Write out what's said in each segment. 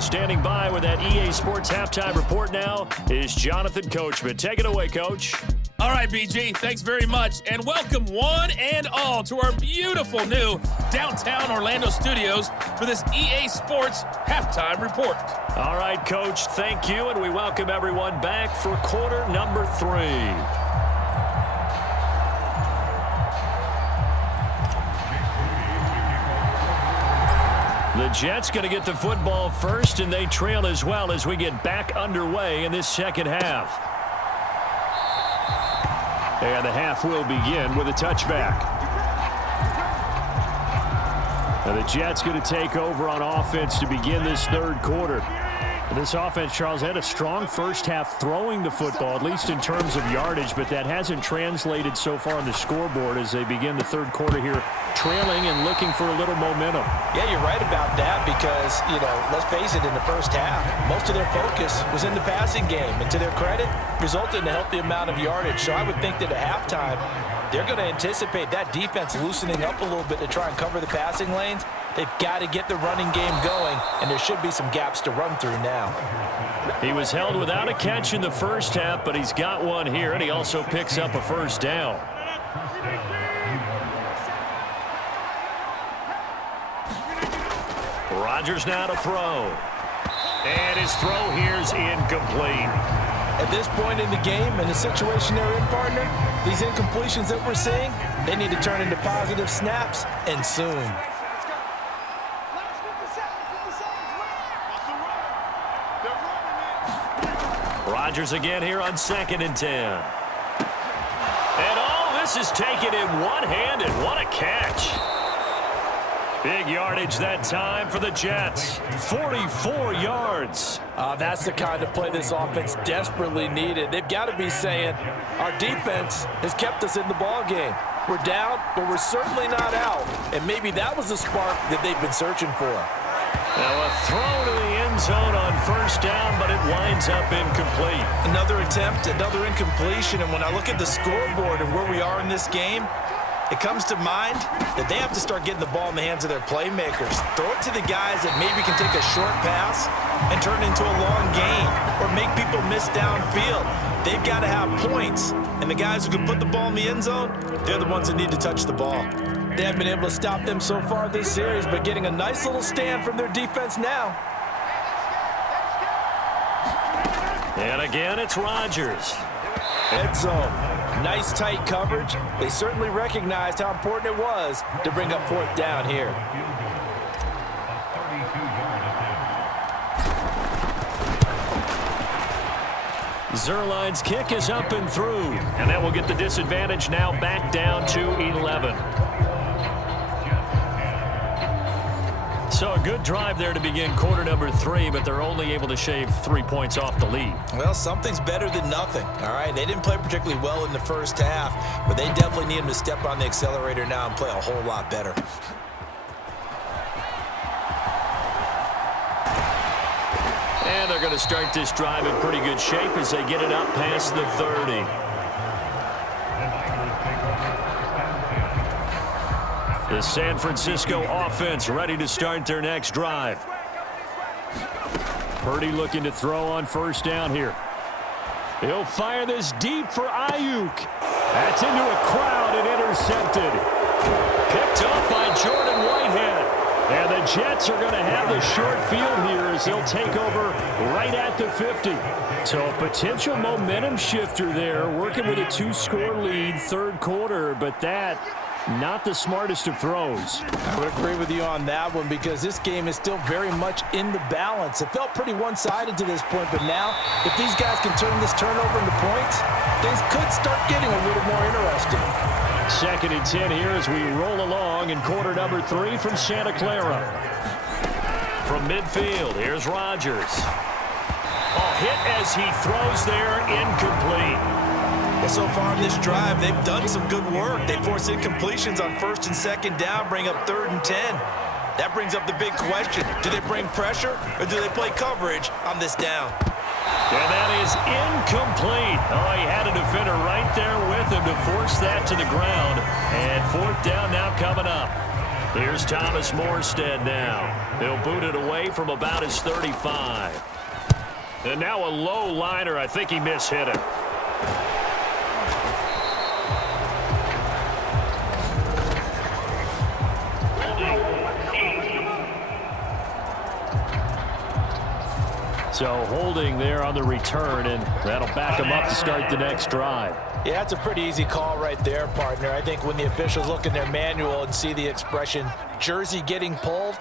Standing by with that EA Sports halftime report now is Jonathan Coachman. Take it away, Coach. All right, BG, thanks very much, and welcome one and all to our beautiful new downtown Orlando studios for this EA Sports halftime report. All right, Coach, thank you, and we welcome everyone back for quarter number 3. The Jets going to get the football first, and they trail as well as we get back underway in this second half. And the half will begin with a touchback. Now the Jets going to take over on offense to begin this third quarter. This offense, Charles, had a strong first half throwing the football, at least in terms of yardage, but that hasn't translated so far on the scoreboard as they begin the third quarter here, trailing and looking for a little momentum. Yeah, you're right about that because, let's face it, in the first half, most of their focus was in the passing game. And to their credit, resulted in a healthy amount of yardage. So I would think that at halftime, they're going to anticipate that defense loosening up a little bit to try and cover the passing lanes. They've got to get the running game going, and there should be some gaps to run through now. He was held without a catch in the first half, but he's got one here, and he also picks up a first down. Rodgers now to throw. And his throw here's incomplete. At this point in the game and the situation they're in, partner, these incompletions that we're seeing, they need to turn into positive snaps, and soon. Rodgers again here on 2nd and 10. And all this is taken in one-handed. What a catch. Big yardage that time for the Jets. 44 yards. That's the kind of play this offense desperately needed. They've got to be saying, our defense has kept us in the ball game. We're down, but we're certainly not out. And maybe that was the spark that they've been searching for. Now a throw to the end zone on first down, but it winds up incomplete. Another attempt, another incompletion. And when I look at the scoreboard and where we are in this game, it comes to mind that they have to start getting the ball in the hands of their playmakers. Throw it to the guys that maybe can take a short pass and turn it into a long gain or make people miss downfield. They've got to have points, and the guys who can put the ball in the end zone, they're the ones that need to touch the ball. They haven't been able to stop them so far this series, but getting a nice little stand from their defense now. And again, it's Rodgers. End zone. Nice tight coverage. They certainly recognized how important it was to bring up fourth down here. Zerline's kick is up and through, and that will get the disadvantage now back down to 11. So a good drive there to begin quarter number 3, but they're only able to shave 3 points off the lead. Well, something's better than nothing, all right? They didn't play particularly well in the first half, but they definitely need them to step on the accelerator now and play a whole lot better. And they're going to start this drive in pretty good shape as they get it up past the 30. The San Francisco offense ready to start their next drive. Purdy looking to throw on first down here. He'll fire this deep for Ayuk. That's into a crowd and intercepted. Picked up by Jordan Whitehead. And the Jets are going to have the short field here as they'll take over right at the 50. So a potential momentum shifter there, working with a 2-score lead, third quarter, but that not the smartest of throws. I would agree with you on that one because this game is still very much in the balance. It felt pretty one-sided to this point, but now if these guys can turn this turnover into points, things could start getting a little more interesting. 2nd and 10 here as we roll along in quarter number 3 from Santa Clara. From midfield, here's Rodgers. Hit as he throws there, incomplete. Well, so far in this drive, they've done some good work. They force incompletions on 1st and 2nd down, bring up 3rd and 10. That brings up the big question. Do they bring pressure or do they play coverage on this down? And that is incomplete. Oh, he had a defender right there with him to force that to the ground. And 4th down now coming up. Here's Thomas Morstead now. He'll boot it away from about his 35. And now a low liner. I think he mishit it. So holding there on the return, and that'll back him up to start the next drive. Yeah, that's a pretty easy call right there, partner. I think when the officials look in their manual and see the expression jersey getting pulled,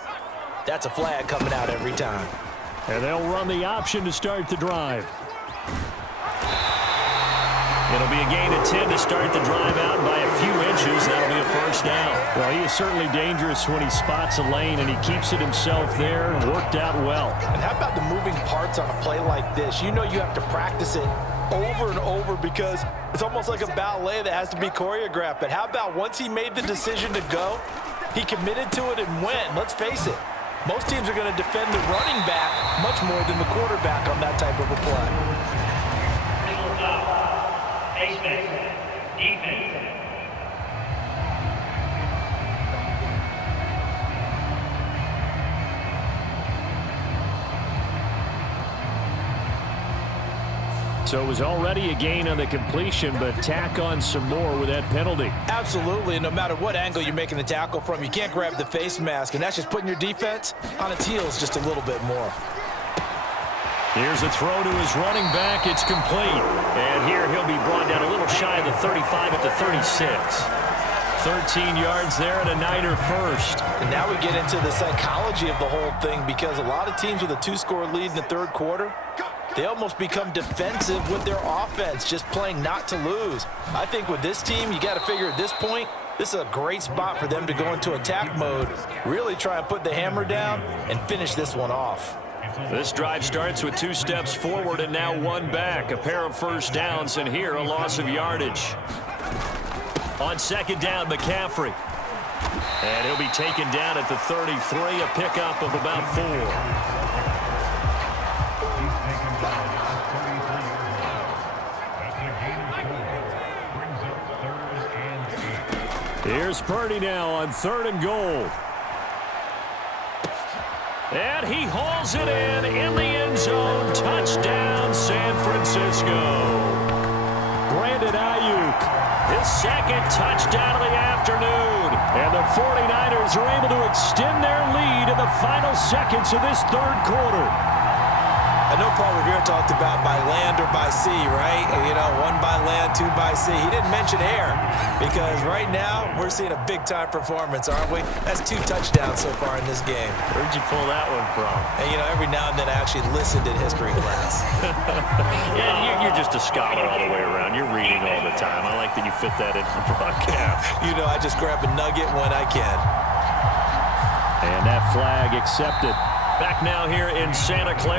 that's a flag coming out every time. And they'll run the option to start the drive. It'll be a gain of 10 to start the drive out, and by a few inches, that'll be a first down. Well, he is certainly dangerous when he spots a lane, and he keeps it himself there and worked out well. And how about the moving parts on a play like this? You know you have to practice it over and over because it's almost like a ballet that has to be choreographed. But how about once he made the decision to go, he committed to it and went. Let's face it, most teams are going to defend the running back much more than the quarterback on that type of a play. Defense. So it was already a gain on the completion, but tack on some more with that penalty. Absolutely, and no matter what angle you're making the tackle from, you can't grab the face mask, and that's just putting your defense on its heels just a little bit more. Here's a throw to his running back. It's complete. And here he'll be brought down a little shy of the 35 at the 36. 13 yards there and a Niner first. And now we get into the psychology of the whole thing because a lot of teams with a two-score lead in the third quarter, they almost become defensive with their offense, just playing not to lose. I think with this team, you got to figure at this point, this is a great spot for them to go into attack mode, really try and put the hammer down and finish this one off. This drive starts with 2 steps forward and now 1 back. A pair of first downs, and here a loss of yardage. On second down, McCaffrey. And he'll be taken down at the 33, a pickup of about 4. Here's Purdy now on 3rd and goal. And he hauls it in the end zone. Touchdown, San Francisco. Brandon Ayuk, his second touchdown of the afternoon. And the 49ers are able to extend their lead in the final seconds of this third quarter. I know Paul Revere talked about by land or by sea, right? You know, 1 by land, 2 by sea. He didn't mention air because right now we're seeing a big-time performance, aren't we? That's 2 touchdowns so far in this game. Where'd you pull that one from? And, you know, every now and then I actually listened in history class. Yeah, you're just a scholar all the way around. You're reading all the time. I like that you fit that into the broadcast. You know, I just grab a nugget when I can. And that flag accepted. Back now here in Santa Clara.